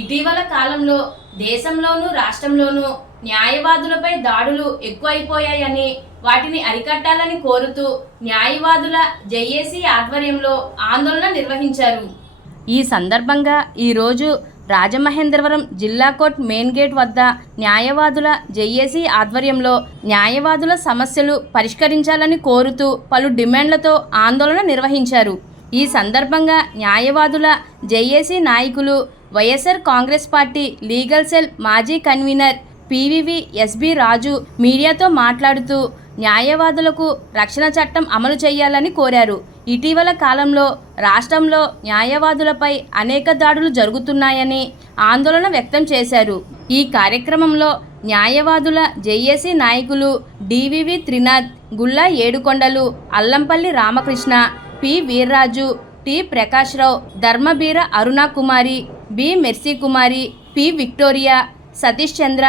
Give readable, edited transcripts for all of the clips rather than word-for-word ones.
ఇటీవల కాలంలో దేశంలోనూ రాష్ట్రంలోనూ న్యాయవాదులపై దాడులు ఎక్కువైపోయాయని వాటిని అరికట్టాలని కోరుతూ న్యాయవాదుల జేఏసీ ఆధ్వర్యంలో ఆందోళన నిర్వహించారు. ఈ సందర్భంగా ఈరోజు రాజమహేంద్రవరం జిల్లా కోర్టు మెయిన్ గేట్ వద్ద న్యాయవాదుల జేఏసీ ఆధ్వర్యంలో న్యాయవాదుల సమస్యలు పరిష్కరించాలని కోరుతూ పలు డిమాండ్లతో ఆందోళన నిర్వహించారు. ఈ సందర్భంగా న్యాయవాదుల జేఏసీ నాయకులు YSR Congress party legal cell మాజీ కన్వీనర్ పివివి ఎస్బి రాజు మీడియాతో మాట్లాడుతూ న్యాయవాదులకు రక్షణ చట్టం అమలు చేయాలని కోరారు. ఇటీవల కాలంలో రాష్ట్రంలో న్యాయవాదులపై అనేక దాడులు జరుగుతున్నాయని ఆందోళన వ్యక్తం చేశారు. ఈ కార్యక్రమంలో న్యాయవాదుల జేఏసీ నాయకులు DVV Trinath, Gulla Yedukondalu, Allampalli Ramakrishna, P Veerraju, T Prakashrao, Dharmabeera Arunakumari, B Mercy Kumari, P Victoria, Satish Chandra,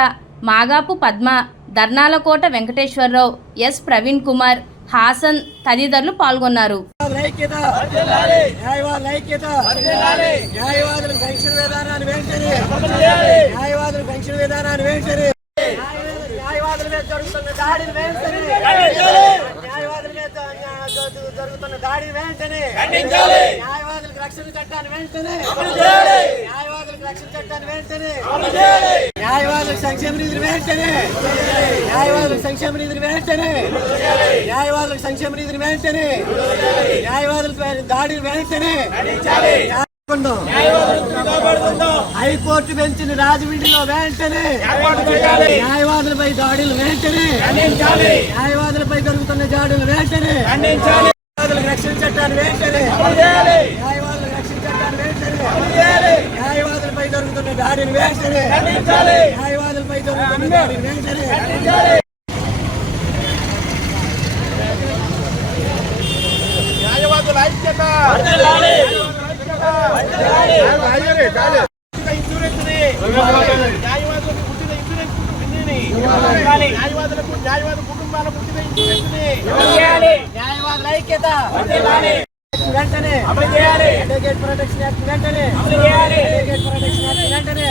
Magapu Padma, Darnalakota Venkateswararao, S Praveen Kumar, Hasan తదితరులు పాల్గొన్నారు. జరుగుతున్న దాడిని వెంటనే న్యాయవాదులకు రక్షణ చట్టాన్ని వెంటనే న్యాయవాదులకు రక్షణ చట్టాన్ని వెంటనే న్యాయవాదులకు సంక్షేమ నిధులు వెంటనే న్యాయవాదులకు సంక్షేమ నిధులు వెంటనే న్యాయవాదులకు సంక్షేమ నిధులు వెంటనే న్యాయవాదులకు దాడిని వెంటనే హైకోర్టు బెంచ్ని రాజమండ్రిలో వెంటనే న్యాయవాదులపై దాడులు వెంటనే న్యాయవాదులపై జరుగుతున్న దాడులు వెంటనే న్యాయవాదులకు రక్షణ చట్టాన్ని వెంటనే న్యాయవాదులకు రక్షణ చట్టాన్ని వెంటనే న్యాయవాదులపై జరుగుతున్న దాడిని వెంటనే న్యాయవాదులపై జరుగుతున్న దాడిని వెంటనే న్యాయవాదుల ఐక్యత న్యాయవాద కుటుంబాలకు న్యాయవాదుల ఐక్యత వెంటనే అడ్వకేట్ ప్రొటెక్షన్ యాక్ట్ వెంటనే ప్రొటెక్షన్ యాక్ట్ వెంటనే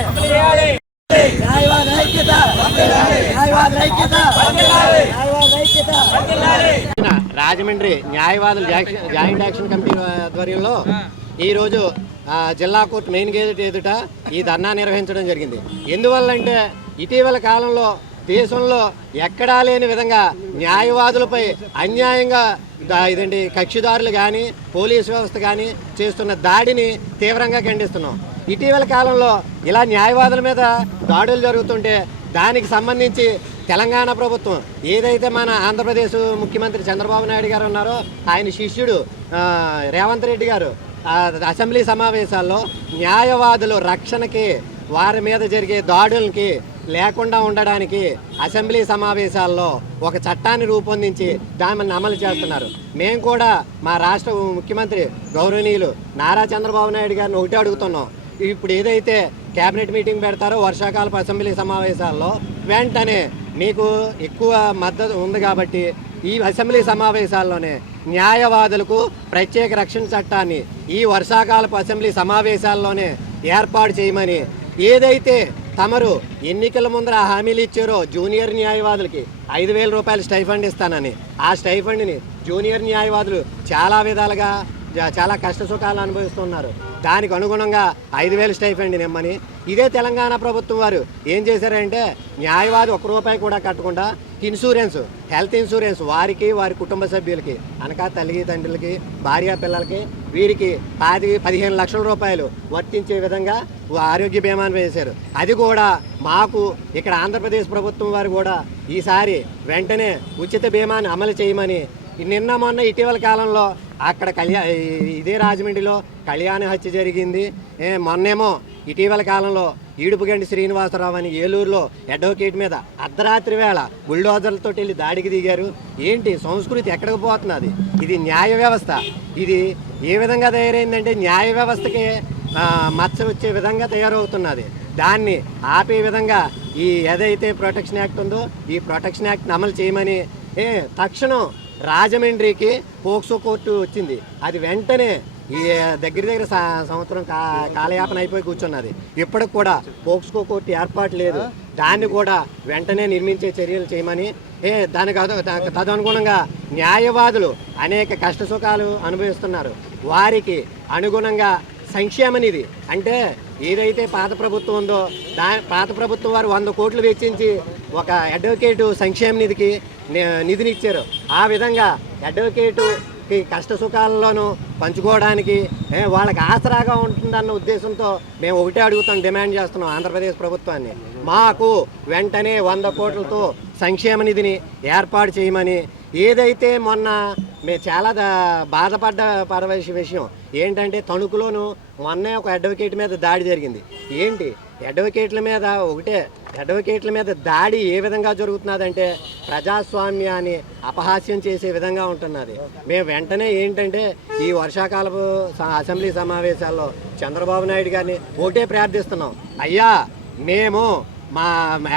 న్యాయవాద ఐక్యత న్యాయవాదుల ఐక్యత న్యాయవాద ఐక్యత. రాజమండ్రి న్యాయవాదుల జాయింట్ యాక్షన్ కమిటీ ఆధ్వర్యంలో ఈరోజు జిల్లా కోర్టు మెయిన్ గేట్ ఎదుట ఈ ధర్నా నిర్వహించడం జరిగింది. ఎందువల్లంటే ఇటీవల కాలంలో దేశంలో ఎక్కడా లేని విధంగా న్యాయవాదులపై అన్యాయంగా కక్షిదారులు కానీ పోలీసు వ్యవస్థ కానీ చేస్తున్న దాడిని తీవ్రంగా ఖండిస్తున్నాం. ఇటీవల కాలంలో ఇలా న్యాయవాదుల మీద దాడులు జరుగుతుంటే దానికి సంబంధించి తెలంగాణ ప్రభుత్వం ఏదైతే మన ఆంధ్రప్రదేశ్ ముఖ్యమంత్రి చంద్రబాబు నాయుడు గారు ఉన్నారో ఆయన శిష్యుడు రేవంత్ రెడ్డి గారు అసెంబ్లీ సమావేశాల్లో న్యాయవాదులు రక్షణకి వారి మీద జరిగే దాడులకి లేకుండా ఉండడానికి అసెంబ్లీ సమావేశాల్లో ఒక చట్టాన్ని రూపొందించి దాన్ని అమలు చేస్తున్నారు. మేము కూడా మా రాష్ట్ర ముఖ్యమంత్రి గౌరవనీయులు నారా చంద్రబాబు నాయుడు గారిని ఒకటే అడుగుతున్నాం. ఇప్పుడు ఏదైతే కేబినెట్ మీటింగ్ పెడతారో వర్షాకాలపు అసెంబ్లీ సమావేశాల్లో వెంటనే మీకు ఎక్కువ మద్దతు ఉంది కాబట్టి ఈ అసెంబ్లీ సమావేశాల్లోనే న్యాయవాదులకు ప్రత్యేక రక్షణ చట్టాన్ని ఈ వర్షాకాలపు అసెంబ్లీ సమావేశాల్లోనే ఏర్పాటు చేయమని ఏదైతే తమరు ఎన్నికల ముందర హామీలు ఇచ్చారో జూనియర్ న్యాయవాదులకి 5,000 రూపాయలు స్టైఫండ్ ఇస్తానని ఆ స్టైఫండ్ని జూనియర్ న్యాయవాదులు చాలా విధాలుగా చాలా కష్ట సుఖాలు అనుభవిస్తున్నారు. దానికి అనుగుణంగా 5,000 స్టైఫండ్ ఇమ్మని ఇదే తెలంగాణ ప్రభుత్వం వారు ఏం చేశారంటే న్యాయవాది ₹1 కూడా కట్టకుండా ఇన్సూరెన్స్, హెల్త్ ఇన్సూరెన్స్ వారికి వారి కుటుంబ సభ్యులకి అనగా తల్లిదండ్రులకి భార్య పిల్లలకి వీరికి 15 లక్షల రూపాయలు వర్తించే విధంగా ఆరోగ్య బీమాను వేశారు. అది కూడా మాకు ఇక్కడ ఆంధ్రప్రదేశ్ ప్రభుత్వం వారు కూడా ఈసారి వెంటనే ఉచిత బీమాను అమలు చేయమని నిన్న మొన్న ఇటీవల కాలంలో అక్కడ ఇదే రాజమండ్రిలో కళ్యాణ హత్య జరిగింది. మొన్నేమో ఇటీవల కాలంలో ఈడుపుగండి శ్రీనివాసరావు అని ఏలూరులో అడ్వకేట్ మీద అర్ధరాత్రి వేళ బుల్డోజర్లతో వెళ్ళి దాడికి దిగారు. ఏంటి సంస్కృతి ఎక్కడికి పోతున్నది? ఇది న్యాయ వ్యవస్థ. ఇది ఏ విధంగా తయారైందంటే న్యాయ వ్యవస్థకి మచ్చ వచ్చే విధంగా తయారవుతున్నది. దాన్ని ఆపే విధంగా ఈ ఏదైతే ప్రొటెక్షన్ యాక్ట్ ఉందో ఈ ప్రొటెక్షన్ యాక్ట్ని అమలు చేయమని తక్షణం రాజమండ్రికి పోక్సో కోర్టు వచ్చింది. అది వెంటనే ఈ దగ్గర దగ్గర సంవత్సరం కాలయాపన అయిపోయి కూర్చున్నది. ఇప్పటికి కూడా పోక్స్కో కోర్టు ఏర్పాటు లేదు. దాన్ని కూడా వెంటనే నిర్మించే చర్యలు చేయమని, దానికి తదనుగుణంగా న్యాయవాదులు అనేక కష్ట సుఖాలు అనుభవిస్తున్నారు. వారికి అనుగుణంగా సంక్షేమ నిధి అంటే ఏదైతే పాత ప్రభుత్వం ఉందో పాత ప్రభుత్వం వారు 100 కోట్లు వెచ్చించి ఒక అడ్వకేటు సంక్షేమ నిధికి నిధినిచ్చారు. ఆ విధంగా అడ్వకేటుకి కష్ట సుఖాల్లోనూ పంచుకోవడానికి వాళ్ళకి ఆసరాగా ఉంటుందన్న ఉద్దేశంతో మేము ఒకటే అడుగుతాం, డిమాండ్ చేస్తున్నాం ఆంధ్రప్రదేశ్ ప్రభుత్వాన్ని, మాకు వెంటనే 100 కోట్లతో సంక్షేమ నిధిని ఏర్పాటు చేయమని. ఏదైతే మొన్న మేము చాలా పడవలసిన విషయం ఏంటంటే తణుకులోను మొన్నే ఒక అడ్వకేట్ మీద దాడి జరిగింది. ఏంటి అడ్వకేట్ల మీద దాడి ఏ విధంగా జరుగుతున్నదంటే ప్రజాస్వామ్యాన్ని అపహాస్యం చేసే విధంగా ఉంటున్నది. మేము వెంటనే ఏంటంటే ఈ వర్షాకాలపు అసెంబ్లీ సమావేశాల్లో చంద్రబాబు నాయుడు గారిని ఒకటే ప్రార్థిస్తున్నాం, అయ్యా మేము మా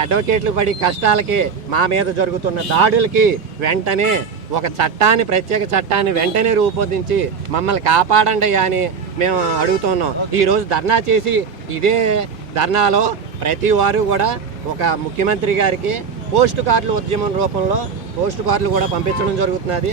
అడ్వకేట్లు పడి కష్టాలకి మా మీద జరుగుతున్న దాడులకి వెంటనే ఒక ప్రత్యేక చట్టాన్ని వెంటనే రూపొందించి మమ్మల్ని కాపాడండి అని మేము అడుగుతున్నాం. ఈరోజు ధర్నా చేసి ఇదే ధర్నాలో ప్రతి వారు కూడా ఒక ముఖ్యమంత్రి గారికి పోస్ట్ కార్డుల ఉద్యమం రూపంలో పోస్ట్ కార్డులు కూడా పంపించడం జరుగుతున్నది.